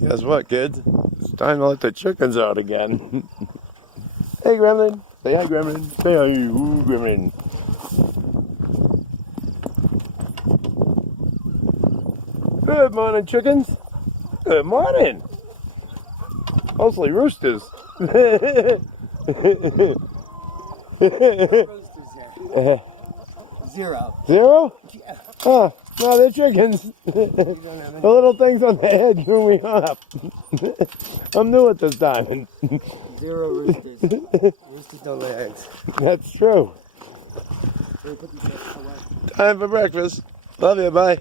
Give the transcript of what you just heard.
Guess what, kids? It's time to let the chickens out again. Hey, Gremlin. Say hi, Gremlin. Say hi, ooh, Gremlin. Good morning, chickens. Good morning. Mostly roosters. Roosters here. Zero. Zero? Yeah. Oh, no, they're chickens. The little things on the head threw me off. I'm new at this time. Zero roosters. Roosters don't lay eggs. That's true. So we put these eggs away. Time for breakfast. Love you, bye.